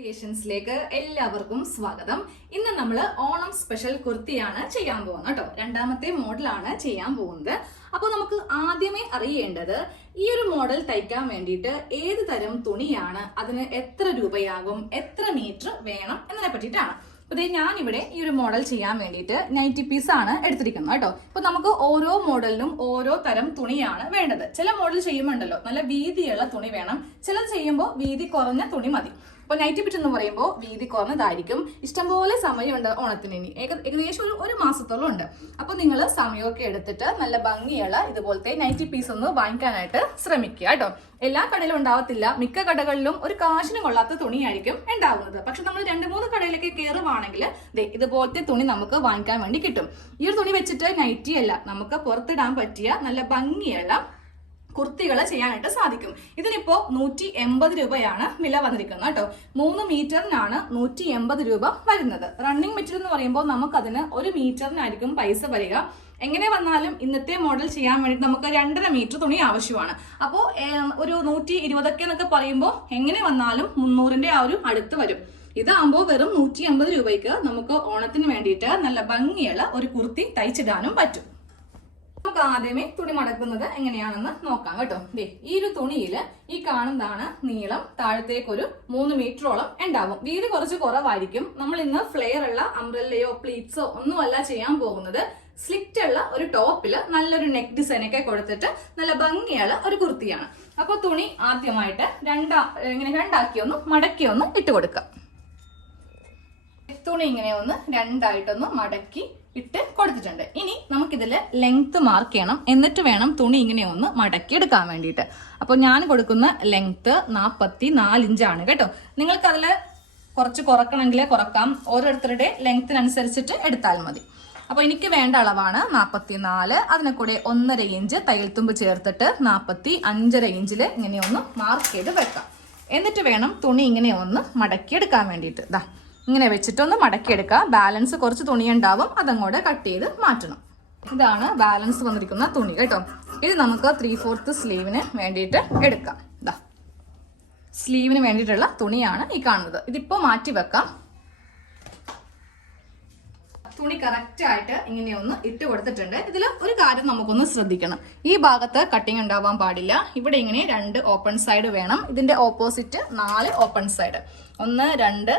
ക്രിയേഷൻസിലേക്ക് എല്ലാവർക്കും സ്വാഗതം. ഇന്ന് നമ്മൾ ഓണം സ്പെഷ്യൽ കുർത്തിയാണ് ചെയ്യാൻ പോകുന്നത് കേട്ടോ. രണ്ടാമത്തെ മോഡലാണ് ചെയ്യാൻ പോകുന്നത്. അപ്പോൾ നമുക്ക് ആദ്യമേ അറിയേണ്ടത് ഈ ഒരു മോഡൽ തയ്ക്കാൻ വേണ്ടിയിട്ട് ഏത് തരം തുണിയാണ്, അതിന് എത്ര രൂപയാകും, എത്ര മീറ്റർ വേണം എന്നതിനെ പറ്റിയിട്ടാണ്. അപ്പൊ ഞാനിവിടെ ഈ ഒരു മോഡൽ ചെയ്യാൻ വേണ്ടിയിട്ട് 90 പീസ് ആണ് എടുത്തിരിക്കുന്നത് കേട്ടോ. ഇപ്പൊ നമുക്ക് ഓരോ മോഡലിനും ഓരോ തരം തുണിയാണ് വേണ്ടത്. ചില മോഡൽ ചെയ്യുമ്പോണ്ടല്ലോ നല്ല വീതിയുള്ള തുണി വേണം, ചിലത് ചെയ്യുമ്പോൾ വീതി കുറഞ്ഞ തുണി മതി. അപ്പൊ 90 പീസ് എന്ന് പറയുമ്പോൾ വീതി കുറഞ്ഞതായിരിക്കും. ഇഷ്ടംപോലെ സമയമുണ്ട് ഓണത്തിന്, ഇനി ഏകദേശം ഒരു മാസത്തോളം ഉണ്ട്. അപ്പൊ നിങ്ങൾ സമയമൊക്കെ എടുത്തിട്ട് നല്ല ഭംഗിയുള്ള ഇതുപോലത്തെ 90 പീസ് ഒന്ന് വാങ്ങിക്കാനായിട്ട് ശ്രമിക്കുക കേട്ടോ. എല്ലാ കടയിലും ഉണ്ടാവത്തില്ല, മിക്ക കടകളിലും ഒരു കാശിനും കൊള്ളാത്ത തുണിയായിരിക്കും ഉണ്ടാവുന്നത്. പക്ഷെ നമ്മൾ 2-3 കടയിലൊക്കെ കയറുവാണെങ്കിൽ ഇതുപോലത്തെ തുണി നമുക്ക് വാങ്ങിക്കാൻ വേണ്ടി കിട്ടും. ഈ ഒരു തുണി വെച്ചിട്ട് നൈറ്റി അല്ല, നമുക്ക് പുറത്തിടാൻ പറ്റിയ നല്ല ഭംഗിയുള്ള കുർത്തികൾ ചെയ്യാനായിട്ട് സാധിക്കും. ഇതിനിപ്പോ 180 രൂപയാണ് വില വന്നിരിക്കുന്നത് കേട്ടോ. 3 മീറ്ററിനാണ് 180 രൂപ വരുന്നത്. റണ്ണിങ് മെറ്റീരിയൽ എന്ന് പറയുമ്പോൾ നമുക്കതിന് 1 മീറ്ററിനായിരിക്കും പൈസ വരിക. എങ്ങനെ വന്നാലും ഇന്നത്തെ മോഡൽ ചെയ്യാൻ വേണ്ടി നമുക്ക് 2.5 മീറ്റർ തുണി ആവശ്യമാണ്. അപ്പോൾ ഒരു 120 എന്നൊക്കെ പറയുമ്പോൾ എങ്ങനെ വന്നാലും 300ന്റെ ആ ഒരു അടുത്ത് വരും. ഇതാകുമ്പോൾ വെറും 180 രൂപയ്ക്ക് നമുക്ക് ഓണത്തിന് വേണ്ടിയിട്ട് നല്ല ഭംഗിയുള്ള ഒരു കുർത്തി തയ്ച്ചിടാനും പറ്റും. നമുക്ക് ആദ്യമേ തുണി മടക്കുന്നത് എങ്ങനെയാണെന്ന് നോക്കാം കേട്ടോ. ഈ ഒരു തുണിയിൽ ഈ കാണുന്നതാണ് നീളം. താഴത്തേക്ക് ഒരു 3 മീറ്ററോളം ഉണ്ടാവും. വീതി കുറച്ച് കുറവായിരിക്കും. നമ്മൾ ഇന്ന് ഫ്ലെയർ ഉള്ള അംബ്രല്ലയോ പ്ലീറ്റ്സോ ഒന്നുമല്ല ചെയ്യാൻ പോകുന്നത്. സ്ലിറ്റ് ഉള്ള ഒരു ടോപ്പിൽ നല്ലൊരു നെക്ക് ഡിസൈൻ ഒക്കെ കൊടുത്തിട്ട് നല്ല ഭംഗിയുള്ള ഒരു കുർത്തിയാണ്. അപ്പോൾ തുണി ആദ്യമായിട്ട് ഇങ്ങനെ രണ്ടാക്കി ഒന്ന് മടക്കി ഒന്ന് ഇട്ട് കൊടുക്കാം. തുണി ഇങ്ങനെ ഒന്ന് രണ്ടായിട്ടൊന്ന് മടക്കി ഇട്ട് കൊടുത്തിട്ടുണ്ട്. ഇനി നമുക്കിതിൽ ലെങ്ത് മാർക്ക് ചെയ്യണം. എന്നിട്ട് വേണം തുണി ഇങ്ങനെ ഒന്ന് മടക്കി എടുക്കാൻ വേണ്ടിയിട്ട്. അപ്പോൾ ഞാൻ കൊടുക്കുന്ന ലെങ്ത് 44 ഇഞ്ചാണ് കേട്ടോ. നിങ്ങൾക്ക് അതിൽ കുറച്ച് കുറക്കണമെങ്കിൽ കുറക്കാം. ഓരോരുത്തരുടെ ലെങ്ത്തിനനുസരിച്ചിട്ട് എടുത്താൽ മതി. അപ്പോൾ എനിക്ക് വേണ്ട അളവാണ് 44. അതിനെ കൂടെ 1.5 ഇഞ്ച് തയ്യൽ തുമ്പ് ചേർത്തിട്ട് 45.5 ഇഞ്ചിൽ ഇങ്ങനെ ഒന്ന് മാർക്ക് ചെയ്ത് വെക്കാം. എന്നിട്ട് വേണം തുണി ഇങ്ങനെ ഒന്ന് മടക്കി എടുക്കാൻ വേണ്ടിയിട്ട്. ഇങ്ങനെ വെച്ചിട്ടൊന്ന് മടക്കിയെടുക്കുക. ബാലൻസ് കുറച്ച് തുണി ഉണ്ടാവും, അതങ്ങോട്ട് കട്ട് ചെയ്ത് മാറ്റണം. ഇതാണ് ബാലൻസ് വന്നിരിക്കുന്ന തുണി കേട്ടോ. ഇത് നമുക്ക് 3/4 സ്ലീവിന് വേണ്ടിയിട്ട് എടുക്കാം. സ്ലീവിന് വേണ്ടിയിട്ടുള്ള തുണിയാണ് ഈ കാണുന്നത്. ഇതിപ്പോ മാറ്റി വെക്കാം. തുണി കറക്റ്റ് ആയിട്ട് ഇങ്ങനെ ഒന്ന് ഇട്ട് കൊടുത്തിട്ടുണ്ട്. ഇതിൽ ഒരു കാര്യം നമുക്കൊന്ന് ശ്രദ്ധിക്കണം. ഈ ഭാഗത്ത് കട്ടിങ് ഉണ്ടാവാൻ പാടില്ല. ഇവിടെ ഇങ്ങനെ 2 ഓപ്പൺ സൈഡ് വേണം. ഇതിന്റെ ഓപ്പോസിറ്റ് 4 ഓപ്പൺ സൈഡ്. 1, 2,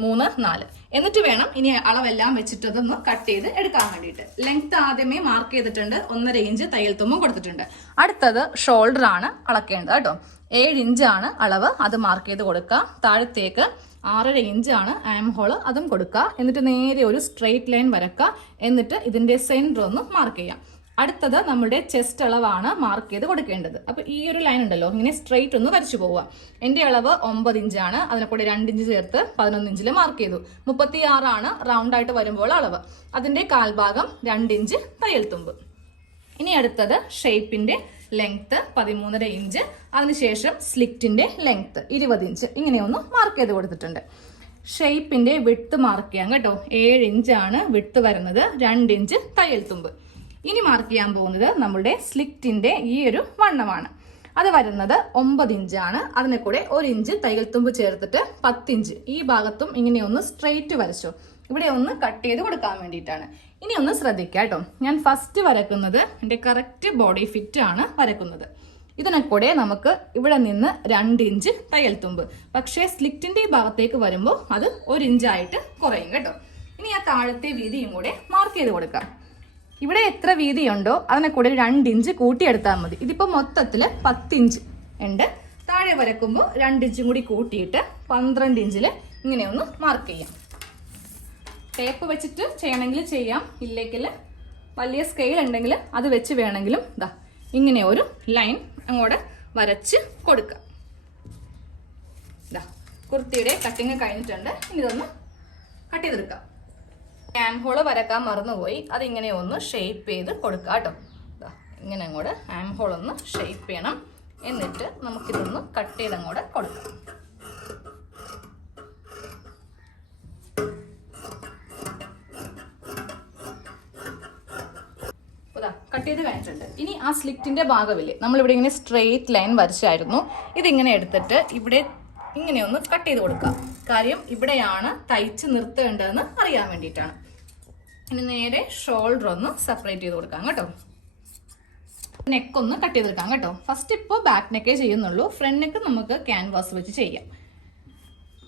3, 4. എന്നിട്ട് വേണം ഇനി അളവെല്ലാം വെച്ചിട്ട് അതൊന്ന് കട്ട് ചെയ്ത് എടുക്കാൻ വേണ്ടിയിട്ട്. ലെങ്ത് ആദ്യമേ മാർക്ക് ചെയ്തിട്ടുണ്ട്. 1.5 ഇഞ്ച് തയ്യൽ തുമ്പും കൊടുത്തിട്ടുണ്ട്. അടുത്തത് ഷോൾഡർ ആണ് അളക്കേണ്ടത് കേട്ടോ. 7 ഇഞ്ചാണ് അളവ്, അത് മാർക്ക് ചെയ്ത് കൊടുക്കുക. താഴത്തേക്ക് 6.5 ഇഞ്ചാണ് ആം ഹോള്, അതും കൊടുക്കുക. എന്നിട്ട് നേരെ ഒരു സ്ട്രെയിറ്റ് ലൈൻ വരക്കുക. എന്നിട്ട് ഇതിന്റെ സെന്റർ ഒന്ന് മാർക്ക് ചെയ്യാം. അടുത്തത് നമ്മുടെ ചെസ്റ്റ് അളവാണ് മാർക്ക് ചെയ്ത് കൊടുക്കേണ്ടത്. അപ്പൊ ഈ ഒരു ലൈൻ ഉണ്ടല്ലോ, ഇങ്ങനെ സ്ട്രെയിറ്റ് ഒന്ന് വരച്ചു പോവുക. എന്റെ അളവ് 9 ഇഞ്ചാണ്. അതിനെ കൂടെ 2 ഇഞ്ച് ചേർത്ത് 11 ഇഞ്ചിൽ മാർക്ക് ചെയ്തു. 36 ആണ് റൗണ്ട് ആയിട്ട് വരുമ്പോൾ അളവ്. അതിന്റെ കാൽഭാഗം 2 ഇഞ്ച് തയ്യൽ തുമ്പ്. ഇനി അടുത്തത് ഷേപ്പിന്റെ ലെങ്ത് 13.5 ഇഞ്ച്. അതിനുശേഷം സ്ലിറ്റിന്റെ ലെങ്ത് 20 ഇഞ്ച്. ഇങ്ങനെയൊന്ന് മാർക്ക് ചെയ്ത് കൊടുത്തിട്ടുണ്ട്. ഷേപ്പിന്റെ വിഡ്ത്ത് മാർക്ക് ചെയ്യാം കേട്ടോ. 7 ഇഞ്ചാണ് വിഡ്ത്ത് വരുന്നത്. 2 ഇഞ്ച് തയ്യൽ തുമ്പ്. ഇനി മാർക്ക് ചെയ്യാൻ പോകുന്നത് നമ്മുടെ സ്ലിറ്റിന്റെ ഈ ഒരു വണ്ണമാണ്. അത് വരുന്നത് 9 ഇഞ്ചാണ്. അതിനെ കൂടെ 1 ഇഞ്ച് തയ്യൽ തുമ്പ് ചേർത്തിട്ട് 10 ഇഞ്ച്. ഈ ഭാഗത്തും ഇങ്ങനെ ഒന്ന് സ്ട്രെയിറ്റ് വരച്ചു. ഇവിടെ ഒന്ന് കട്ട് ചെയ്ത് കൊടുക്കാൻ വേണ്ടിയിട്ടാണ്. ഇനി ഒന്ന് ശ്രദ്ധിക്കുക കേട്ടോ. ഞാൻ ഫസ്റ്റ് വരക്കുന്നത് എൻ്റെ കറക്റ്റ് ബോഡി ഫിറ്റ് ആണ് വരക്കുന്നത്. ഇതിനെ കൂടെ നമുക്ക് ഇവിടെ നിന്ന് 2 ഇഞ്ച് തയ്യൽ തുമ്പ്. പക്ഷേ സ്ലിറ്റിന്റെ ഈ ഭാഗത്തേക്ക് വരുമ്പോൾ അത് 1 ഇഞ്ചായിട്ട് കുറയും കേട്ടോ. ഇനി ആ താഴത്തെ വീതിയും കൂടെ മാർക്ക് ചെയ്ത് കൊടുക്കാം. ഇവിടെ എത്ര വീതിയുണ്ടോ അതിനെ കൂടെ 2 ഇഞ്ച് കൂട്ടിയെടുത്താൽ മതി. ഇതിപ്പോ മൊത്തത്തില് 10 ഇഞ്ച് ഉണ്ട്. താഴെ വരക്കുമ്പോൾ 2 ഇഞ്ചും കൂടി കൂട്ടിയിട്ട് 12 ഇഞ്ചിൽ ഇങ്ങനെ ഒന്ന് മാർക്ക് ചെയ്യാം. ടേപ്പ് വെച്ചിട്ട് ചെയ്യണമെങ്കിൽ ചെയ്യാം, ഇല്ലെങ്കിൽ വലിയ സ്കെയിൽ ഉണ്ടെങ്കിൽ അത് വെച്ച് വേണമെങ്കിലും ഇങ്ങനെ ഒരു ലൈൻ അങ്ങോട്ട് വരച്ച് കൊടുക്കാം. കുർത്തിയുടെ കട്ടിങ് കഴിഞ്ഞിട്ടുണ്ട്. ഇനി ഇതൊന്ന് കട്ട് ചെയ്തെടുക്കാം. ആം ഹോള് വരക്കാൻ മറന്നുപോയി, അതിങ്ങനെ ഒന്ന് ഷേപ്പ് ചെയ്ത് കൊടുക്കുക കേട്ടോ. ഇങ്ങനെ അങ്ങോട്ട് ആം ഹോൾ ഒന്ന് ഷേപ്പ് ചെയ്യണം. എന്നിട്ട് നമുക്കിതൊന്ന് കട്ട് ചെയ്ത് അങ്ങോട്ട് കൊടുക്കാം. കട്ട് ചെയ്ത് കഴിഞ്ഞിട്ടുണ്ട്. ഇനി ആ സ്ലിറ്റിന്റെ ഭാഗമില്ലേ, നമ്മളിവിടെ ഇങ്ങനെ സ്ട്രെയിറ്റ് ലൈൻ വരച്ചായിരുന്നു. ഇതിങ്ങനെ എടുത്തിട്ട് ഇവിടെ ഇങ്ങനെ ഒന്ന് കട്ട് ചെയ്ത് കൊടുക്കുക. കാര്യം ഇവിടെയാണ് തയ്ച്ച് നിർത്തേണ്ടതെന്ന് അറിയാൻ വേണ്ടിയിട്ടാണ്. ഇനി നേരെ ഷോൾഡർ ഒന്ന് സെപ്പറേറ്റ് ചെയ്ത് കൊടുക്കാം കേട്ടോ. നെക്ക് ഒന്ന് കട്ട് ചെയ്തെടുക്കാം കേട്ടോ. ഫസ്റ്റ് ഇപ്പോൾ ബാക്ക് നെക്കേ ചെയ്യുന്നുള്ളൂ. ഫ്രണ്ട് നെക്ക് നമുക്ക് ക്യാൻവാസ് വെച്ച് ചെയ്യാം.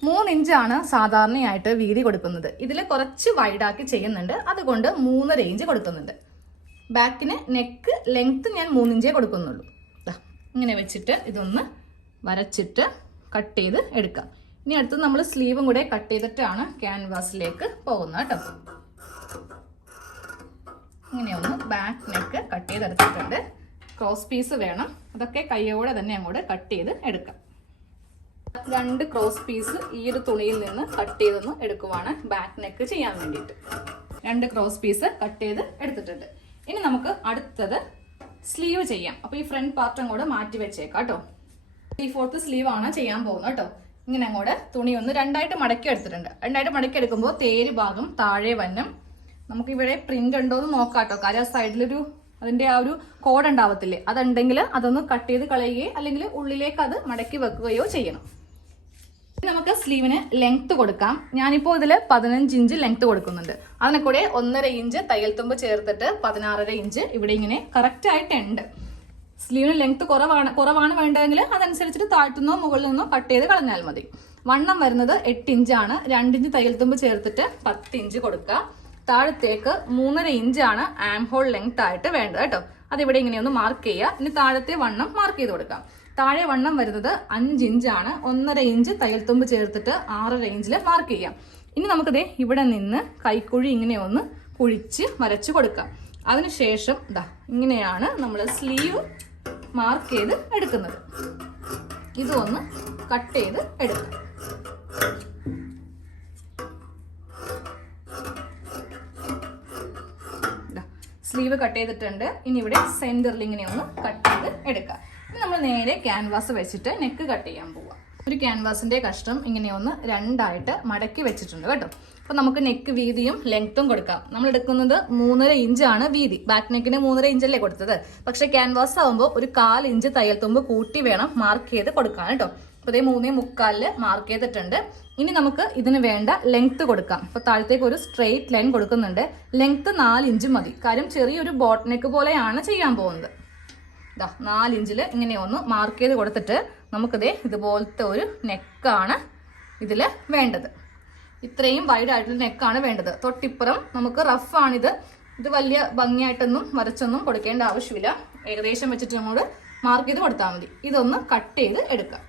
3 ഇഞ്ചാണ് സാധാരണയായിട്ട് വീതി കൊടുക്കുന്നത്. ഇതിൽ കുറച്ച് വൈഡാക്കി ചെയ്യുന്നുണ്ട്, അതുകൊണ്ട് 3.5 ഇഞ്ച് കൊടുക്കുന്നുണ്ട്. ബാക്കിന് നെക്ക് ലെങ്ത് ഞാൻ 3 ഇഞ്ചേ കൊടുക്കുന്നുള്ളൂ. ഇങ്ങനെ വെച്ചിട്ട് ഇതൊന്ന് വരച്ചിട്ട് കട്ട് ചെയ്ത് എടുക്കാം. ഇനി അടുത്ത് നമ്മൾ സ്ലീവും കൂടെ കട്ട് ചെയ്തിട്ടാണ് ക്യാൻവാസിലേക്ക് പോകുന്നത് കേട്ടോ. ഇങ്ങനെയൊന്ന് ബാക്ക് നെക്ക് കട്ട് ചെയ്തെടുത്തിട്ടുണ്ട്. ക്രോസ് പീസ് വേണം, അതൊക്കെ കൈയോടെ തന്നെ അങ്ങോട്ട് കട്ട് ചെയ്ത് എടുക്കാം. 2 ക്രോസ് പീസ് ഈ ഒരു തുണിയിൽ നിന്ന് കട്ട് ചെയ്തൊന്ന് എടുക്കുവാണ് ബാക്ക് നെക്ക് ചെയ്യാൻ വേണ്ടിയിട്ട്. 2 ക്രോസ് പീസ് കട്ട് ചെയ്ത് എടുത്തിട്ടുണ്ട്. ഇനി നമുക്ക് അടുത്തത് സ്ലീവ് ചെയ്യാം. അപ്പൊ ഈ ഫ്രണ്ട് പാർട്ട് അങ്ങോട്ട് മാറ്റി വെച്ചേക്കാം കേട്ടോ. 3/4 സ്ലീവ് ആണ് ചെയ്യാൻ പോകുന്നത് കേട്ടോ. ഇങ്ങനെ അങ്ങോട്ട് തുണി ഒന്ന് 2ആയിട്ട് മടക്കി എടുത്തിട്ടുണ്ട്. 2ആയിട്ട് മടക്കി എടുക്കുമ്പോൾ തേര് ഭാഗം താഴെ വന്നം. നമുക്ക് ഇവിടെ പ്രിന്റ് ഉണ്ടോ എന്ന് നോക്കാം കേട്ടോ. കാര്യം ആ സൈഡിലൊരു അതിന്റെ ആ ഒരു കോഡ് ഉണ്ടാവത്തില്ലേ, അതുണ്ടെങ്കിൽ അതൊന്ന് കട്ട് ചെയ്ത് കളയുകയോ അല്ലെങ്കിൽ ഉള്ളിലേക്ക് അത് മടക്കി വെക്കുകയോ ചെയ്യണം. നമുക്ക് സ്ലീവിന് ലെങ്ത് കൊടുക്കാം. ഞാനിപ്പോൾ ഇതിൽ 15 ഇഞ്ച് ലെങ്ത് കൊടുക്കുന്നുണ്ട്. അതിനെ കൂടെ 1.5 ഇഞ്ച് തയ്യൽ തുമ്പ് ചേർത്തിട്ട് 16.5 ഇഞ്ച് ഇവിടെ ഇങ്ങനെ കറക്റ്റ് ആയിട്ടുണ്ട്. സ്ലീവിന് ലെങ്ത് കുറവാണ് വേണ്ടതെങ്കിൽ അതനുസരിച്ചിട്ട് താഴ്ത്തുന്നോ മുകളിൽ നിന്നോ കട്ട് ചെയ്ത് കളഞ്ഞാൽ മതി. വണ്ണം വരുന്നത് 8 ഇഞ്ചാണ്. 2 ഇഞ്ച് തയ്യൽ തുമ്പ് ചേർത്തിട്ട് 10 ഇഞ്ച് കൊടുക്കുക. താഴത്തേക്ക് 3.5 ഇഞ്ചാണ് ആം ഹോൾ ലെങ്ത് ആയിട്ട് വേണ്ടത് കേട്ടോ. അതിവിടെ ഇങ്ങനെയൊന്ന് മാർക്ക് ചെയ്യുക. ഇനി താഴത്തെ വണ്ണം മാർക്ക് ചെയ്ത് കൊടുക്കാം. താഴെ വണ്ണം വരുന്നത് 5 ഇഞ്ചാണ്. 1.5 ഇഞ്ച് തയ്യൽ തുമ്പ് ചേർത്തിട്ട് 6.5 ഇഞ്ചിൽ മാർക്ക് ചെയ്യാം. ഇനി നമുക്കിതേ ഇവിടെ നിന്ന് കൈക്കുഴി ഇങ്ങനെ ഒന്ന് കുഴിച്ച് വരച്ചു കൊടുക്കാം. അതിനുശേഷം ഇങ്ങനെയാണ് നമ്മൾ സ്ലീവ് മാർക്ക് ചെയ്ത് എടുക്കുന്നത്. ഇതൊന്ന് കട്ട് ചെയ്ത് എടുക്കാം. സ്ലീവ് കട്ട് ചെയ്തിട്ടുണ്ട്. ഇനി ഇവിടെ സെന്ററിൽ ഇങ്ങനെ ഒന്ന് കട്ട് ചെയ്ത് എടുക്കാം. ഇനി നമ്മൾ നേരെ ക്യാൻവാസ് വെച്ചിട്ട് നെക്ക് കട്ട് ചെയ്യാൻ പോവാം. ഒരു ക്യാൻവാസിന്റെ കഷ്ണം ഇങ്ങനെ ഒന്ന് 2ആയിട്ട് മടക്കി വെച്ചിട്ടുണ്ട് കേട്ടോ. അപ്പൊ നമുക്ക് നെക്ക് വീതിയും ലെങ്ത്തും കൊടുക്കാം. നമ്മൾ എടുക്കുന്നത് 3.5 ഇഞ്ചാണ് വീതി. ബാക്ക് നെക്കിന് 3.5 ഇഞ്ചല്ലേ കൊടുത്തത്. പക്ഷെ ക്യാൻവാസ് ആകുമ്പോൾ ഒരു 1/4 ഇഞ്ച് തയ്യൽ തുമ്പ് കൂട്ടി വേണം മാർക്ക് ചെയ്ത് കൊടുക്കാൻ കേട്ടോ. അപ്പൊ ഇതേ 3.75 മാർക്ക് ചെയ്തിട്ടുണ്ട്. ഇനി നമുക്ക് ഇതിന് വേണ്ട ലെങ്ത് കൊടുക്കാം. അപ്പൊ താഴത്തേക്ക് ഒരു സ്ട്രെയിറ്റ് ലൈൻ കൊടുക്കുന്നുണ്ട്. ലെങ്ത് 4 ഇഞ്ച് മതി. കാര്യം ചെറിയൊരു ബോട്ട് നെക്ക് പോലെയാണ് ചെയ്യാൻ പോകുന്നത്. 4 ഇഞ്ചിൽ ഇങ്ങനെ ഒന്ന് മാർക്ക് ചെയ്ത് കൊടുത്തിട്ട് നമുക്കിതേ ഇതുപോലത്തെ ഒരു നെക്കാണ് ഇതിൽ വേണ്ടത്. ഇത്രയും വൈഡ് ആയിട്ടുള്ള നെക്കാണ് വേണ്ടത്. തൊട്ടിപ്പുറം നമുക്ക് റഫാണിത്. ഇത് വലിയ ഭംഗിയായിട്ടൊന്നും വരച്ചൊന്നും കൊടുക്കേണ്ട ആവശ്യമില്ല. ഏകദേശം വെച്ചിട്ട് നമ്മൾ മാർക്ക് ചെയ്ത് കൊടുത്താൽ മതി. ഇതൊന്ന് കട്ട് ചെയ്ത് എടുക്കാം.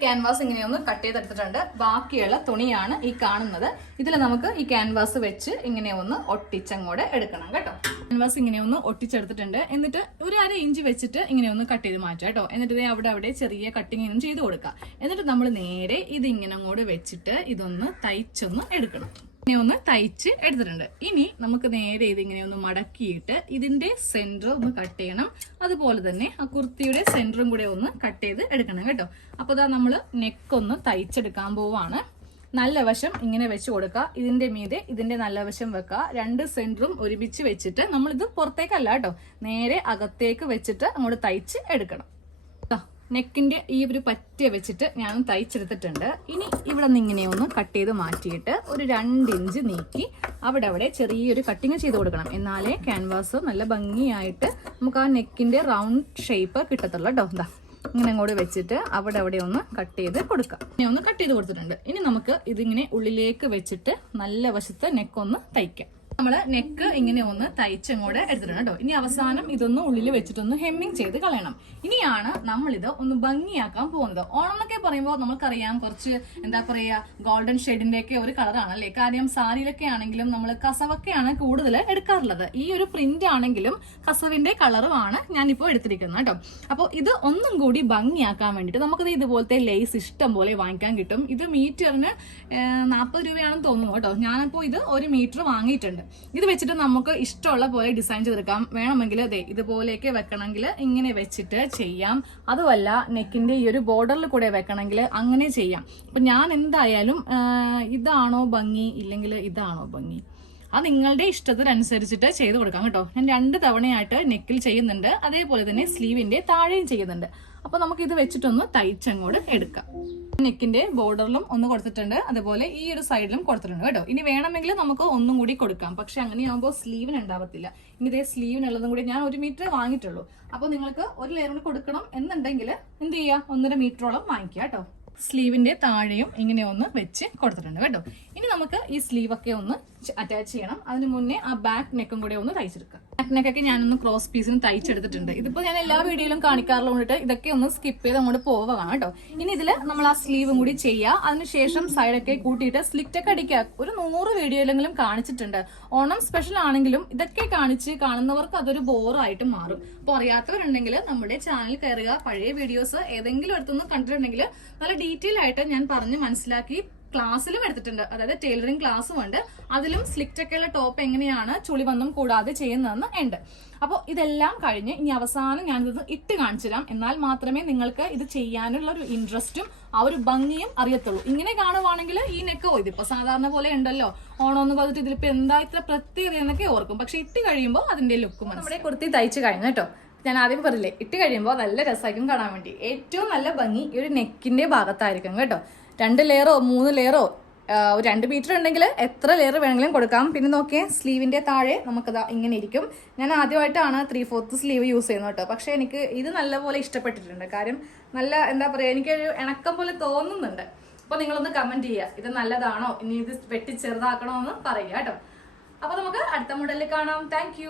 ക്യാൻവാസ് ഇങ്ങനെയൊന്ന് കട്ട് ചെയ്തെടുത്തിട്ടുണ്ട്. ബാക്കിയുള്ള തുണിയാണ് ഈ കാണുന്നത്. ഇതിൽ നമുക്ക് ഈ ക്യാൻവാസ് വെച്ച് ഇങ്ങനെ ഒന്ന് ഒട്ടിച്ചങ്ങോട്ട് എടുക്കണം കേട്ടോ. ക്യാൻവാസ് ഇങ്ങനെ ഒന്ന് ഒട്ടിച്ചെടുത്തിട്ടുണ്ട്. എന്നിട്ട് ഒരു 1/2 ഇഞ്ച് വെച്ചിട്ട് ഇങ്ങനെ ഒന്ന് കട്ട് ചെയ്ത് മാറ്റാം കേട്ടോ. എന്നിട്ട് അവിടെ ചെറിയ കട്ടിങ്ങും ചെയ്ത് കൊടുക്കാം. എന്നിട്ട് നമ്മൾ നേരെ ഇതിങ്ങനെ അങ്ങോട്ട് വെച്ചിട്ട് ഇതൊന്ന് തയ്ച്ചൊന്ന് എടുക്കണം. ഇങ്ങനെ ഒന്ന് തയ്ച്ച് എടുത്തിട്ടുണ്ട്. ഇനി നമുക്ക് നേരെ ഇതിങ്ങനെ ഒന്ന് മടക്കിയിട്ട് ഇതിന്റെ സെന്റർ ഒന്ന് കട്ട് ചെയ്യണം. അതുപോലെ തന്നെ ആ കുർത്തിയുടെ സെന്ററും കൂടെ ഒന്ന് കട്ട് ചെയ്ത് എടുക്കണം കേട്ടോ. അപ്പൊ ഇതാ നമ്മള് നെക്കൊന്ന് തയ്ച്ചെടുക്കാൻ പോവാണ്. നല്ല വശം ഇങ്ങനെ വെച്ച് കൊടുക്കുക. ഇതിന്റെ മീതെ ഇതിന്റെ നല്ല വശം വെക്കുക. 2 സെന്ററും ഒരുമിച്ച് വെച്ചിട്ട് നമ്മളിത് പുറത്തേക്കല്ല കേട്ടോ, നേരെ അകത്തേക്ക് വെച്ചിട്ട് അങ്ങോട്ട് തയ്ച്ച് എടുക്കണം. നെക്കിന്റെ ഈ ഒരു പറ്റ വെച്ചിട്ട് ഞാൻ തയ്ച്ചെടുത്തിട്ടുണ്ട്. ഇനി ഇവിടെ നിന്ന് ഇങ്ങനെ ഒന്ന് കട്ട് ചെയ്ത് മാറ്റിയിട്ട് ഒരു 2 ഇഞ്ച് നീക്കി അവിടെ ചെറിയൊരു കട്ടിങ് ചെയ്ത് കൊടുക്കണം. എന്നാലേ ക്യാൻവാസ് നല്ല ഭംഗിയായിട്ട് നമുക്ക് ആ നെക്കിന്റെ റൗണ്ട് ഷേപ്പ് കിട്ടത്തുള്ളൂ കേട്ടോ. ഇങ്ങനെ അങ്ങോട്ട് വെച്ചിട്ട് അവിടെ ഒന്ന് കട്ട് ചെയ്ത് കൊടുക്കാം. ഇങ്ങനെ ഒന്ന് കട്ട് ചെയ്ത് കൊടുത്തിട്ടുണ്ട്. ഇനി നമുക്ക് ഇതിങ്ങനെ ഉള്ളിലേക്ക് വെച്ചിട്ട് നല്ല വശത്ത് നെക്കൊന്ന് തയ്ക്കാം. നമ്മള് നെക്ക് ഇങ്ങനെ ഒന്ന് തയ്ച്ചങ്ങോട്ട് എടുത്തിട്ടുണ്ട് കേട്ടോ. ഇനി അവസാനം ഇതൊന്ന് ഉള്ളിൽ വെച്ചിട്ടൊന്ന് ഹെമ്മിങ് ചെയ്ത് കളയണം. ഇനിയാണ് നമ്മളിത് ഒന്ന് ഭംഗിയാക്കാൻ പോകുന്നത്. ഓണം എന്നൊക്കെ പറയുമ്പോൾ നമുക്കറിയാം കുറച്ച് എന്താ പറയാ ഗോൾഡൻ ഷെയ്ഡിന്റെ ഒക്കെ ഒരു കളറാണല്ലേ. കാര്യം സാരിയിലൊക്കെ ആണെങ്കിലും നമ്മൾ കസവൊക്കെയാണ് കൂടുതൽ എടുക്കാറുള്ളത്. ഈ ഒരു പ്രിന്റ് ആണെങ്കിലും കസവിന്റെ കളറുമാണ് ഞാനിപ്പോൾ എടുത്തിരിക്കുന്നത് കേട്ടോ. അപ്പോൾ ഇത് ഒന്നും കൂടി ഭംഗിയാക്കാൻ വേണ്ടിയിട്ട് നമുക്കിത് ഇതുപോലത്തെ ലേസ് ഇഷ്ടം പോലെ വാങ്ങിക്കാൻ കിട്ടും. ഇത് മീറ്ററിന് 40 രൂപയാണെന്ന് തോന്നുന്നു കേട്ടോ. ഞാനിപ്പോൾ ഇത് 1 മീറ്റർ വാങ്ങിയിട്ടുണ്ട്. ഇത് വെച്ചിട്ട് നമുക്ക് ഇഷ്ടമുള്ള പോലെ ഡിസൈൻ ചെയ്തെടുക്കാം. വേണമെങ്കിൽ അതെ ഇതുപോലെയൊക്കെ വെക്കണമെങ്കിൽ ഇങ്ങനെ വെച്ചിട്ട് ചെയ്യാം. അതുമല്ല നെക്കിന്റെ ഈ ഒരു ബോർഡറിൽ കൂടെ വെക്കണമെങ്കിൽ അങ്ങനെ ചെയ്യാം. അപ്പൊ ഞാൻ എന്തായാലും ഇതാണോ ഭംഗി ഇല്ലെങ്കിൽ ഇതാണോ ഭംഗി അത് നിങ്ങളുടെ ഇഷ്ടത്തിനനുസരിച്ചിട്ട് ചെയ്ത് കൊടുക്കാം കേട്ടോ. ഞാൻ 2 തവണയായിട്ട് നെക്കിൽ ചെയ്യുന്നുണ്ട്. അതേപോലെ തന്നെ സ്ലീവിന്റെ താഴെയും ചെയ്യുന്നുണ്ട്. അപ്പൊ നമുക്ക് ഇത് വെച്ചിട്ടൊന്ന് തയ്ച്ചങ്ങോട്ട് എടുക്കാം. നെക്കിന്റെ ബോർഡറിലും ഒന്ന് കൊടുത്തിട്ടുണ്ട്, അതുപോലെ ഈ ഒരു സൈഡിലും കൊടുത്തിട്ടുണ്ട് കേട്ടോ. ഇനി വേണമെങ്കിൽ നമുക്ക് ഒന്നും കൂടി കൊടുക്കാം, പക്ഷെ അങ്ങനെയാകുമ്പോൾ സ്ലീവിന് ഉണ്ടാവത്തില്ല. ഇനി ഇതേ സ്ലീവിനുള്ളതും കൂടി ഞാൻ 1 മീറ്റർ വാങ്ങിയിട്ടുള്ളൂ. അപ്പൊ നിങ്ങൾക്ക് 1 ലെയർ കൂടി കൊടുക്കണം എന്നുണ്ടെങ്കിൽ എന്ത് ചെയ്യുക, 1.5 മീറ്ററോളം വാങ്ങിക്കുക കേട്ടോ. സ്ലീവിന്റെ താഴെയും ഇങ്ങനെ ഒന്ന് വെച്ച് കൊടുത്തിട്ടുണ്ട് കേട്ടോ. ഇനി നമുക്ക് ഈ സ്ലീവ് ഒക്കെ ഒന്ന് അറ്റാച്ച് ചെയ്യണം. അതിന് മുന്നേ ആ ബാക്ക് നെക്കും കൂടെ ഒന്ന് തയ്ച്ചെടുക്കാം. ബാക്ക് നെക്കൊക്കെ ഞാനൊന്ന് ക്രോസ് പീസിന് തയ്ച്ചെടുത്തിട്ടുണ്ട്. ഇതിപ്പോ ഞാൻ എല്ലാ വീഡിയോയിലും കാണിക്കാറുള്ളതുകൊണ്ടിട്ട് ഇതൊക്കെ ഒന്ന് സ്കിപ്പ് ചെയ്ത് അങ്ങോട്ട് പോവുകയാണ് കേട്ടോ. ഇനി ഇതിൽ നമ്മൾ ആ സ്ലീവും കൂടി ചെയ്യുക. അതിനുശേഷം സൈഡൊക്കെ കൂട്ടിയിട്ട് സ്ലിറ്റ് ഒക്കെ അടിക്കുക. ഒരു 100 വീഡിയോയിലെങ്കിലും കാണിച്ചിട്ടുണ്ട്. ഓണം സ്പെഷ്യൽ ആണെങ്കിലും ഇതൊക്കെ കാണിച്ച് കാണുന്നവർക്ക് അതൊരു ബോറായിട്ട് മാറും. അപ്പോൾ അറിയാത്തവരുണ്ടെങ്കിൽ നമ്മുടെ ചാനൽ കയറുക. പഴയ വീഡിയോസ് ഏതെങ്കിലും അടുത്തൊന്നും കണ്ടിട്ടുണ്ടെങ്കിൽ നല്ല ഡീറ്റെയിൽ ആയിട്ട് ഞാൻ പറഞ്ഞ് മനസ്സിലാക്കി ക്ലാസ്സിലും എടുത്തിട്ടുണ്ട്. അതായത് ടൈലറിംഗ് ക്ലാസ്സും ഉണ്ട്. അതിലും സ്ലിറ്റ് ഒക്കെയുള്ള ടോപ്പ് എങ്ങനെയാണ് ചുളിവൊന്നും കൂടാതെ ചെയ്യുന്നതെന്ന് ഉണ്ട്. അപ്പോൾ ഇതെല്ലാം കഴിഞ്ഞ് ഇനി അവസാനം ഞാനിത് ഇട്ട് കാണിച്ചു തരാം. എന്നാൽ മാത്രമേ നിങ്ങൾക്ക് ഇത് ചെയ്യാനുള്ള ഒരു ഇൻട്രസ്റ്റും ആ ഒരു ഭംഗിയും അറിയത്തുള്ളൂ. ഇങ്ങനെ കാണുവാണെങ്കിൽ ഈ നെക്ക് ഇതിപ്പോ സാധാരണ പോലെ ഉണ്ടല്ലോ, ഓണമെന്ന് പറഞ്ഞിട്ട് ഇതിലിപ്പോ എന്താ ഇത്ര പ്രത്യേകത എന്നൊക്കെ ഓർക്കും. പക്ഷെ ഇട്ട് കഴിയുമ്പോൾ അതിന്റെ ലുക്കും നമ്മുടെ കുർത്തി തയ്ച്ച് കഴിഞ്ഞു കേട്ടോ. ഞാൻ ആദ്യം പറഞ്ഞില്ലേ, ഇട്ട് കഴിയുമ്പോൾ നല്ല രസമായിരിക്കും കാണാൻ വേണ്ടി. ഏറ്റവും നല്ല ഭംഗി ഈ ഒരു നെക്കിന്റെ ഭാഗത്തായിരിക്കും കേട്ടോ. 2 ലെയറോ 3 ലെയറോ 2 മീറ്റർ ഉണ്ടെങ്കിൽ എത്ര ലെയർ വേണമെങ്കിലും കൊടുക്കാം. പിന്നെ നോക്കിയേ, സ്ലീവിന്റെ താഴെ നമുക്കതാ ഇങ്ങനെ ഇരിക്കും. ഞാൻ ആദ്യമായിട്ടാണ് 3/4 സ്ലീവ് യൂസ് ചെയ്യുന്നത് കേട്ടോ. പക്ഷെ എനിക്ക് ഇത് നല്ലപോലെ ഇഷ്ടപ്പെട്ടിട്ടുണ്ട്. കാര്യം നല്ല എന്താ പറയാ, എനിക്കൊരു ഇണക്കം പോലെ തോന്നുന്നുണ്ട്. അപ്പൊ നിങ്ങളൊന്ന് കമന്റ് ചെയ്യുക, ഇത് നല്ലതാണോ, ഇനി ഇത് വെട്ടി ചെറുതാക്കണോ എന്ന് പറയുക കേട്ടോ. അപ്പൊ നമുക്ക് അടുത്ത മോഡലിൽ കാണാം. താങ്ക്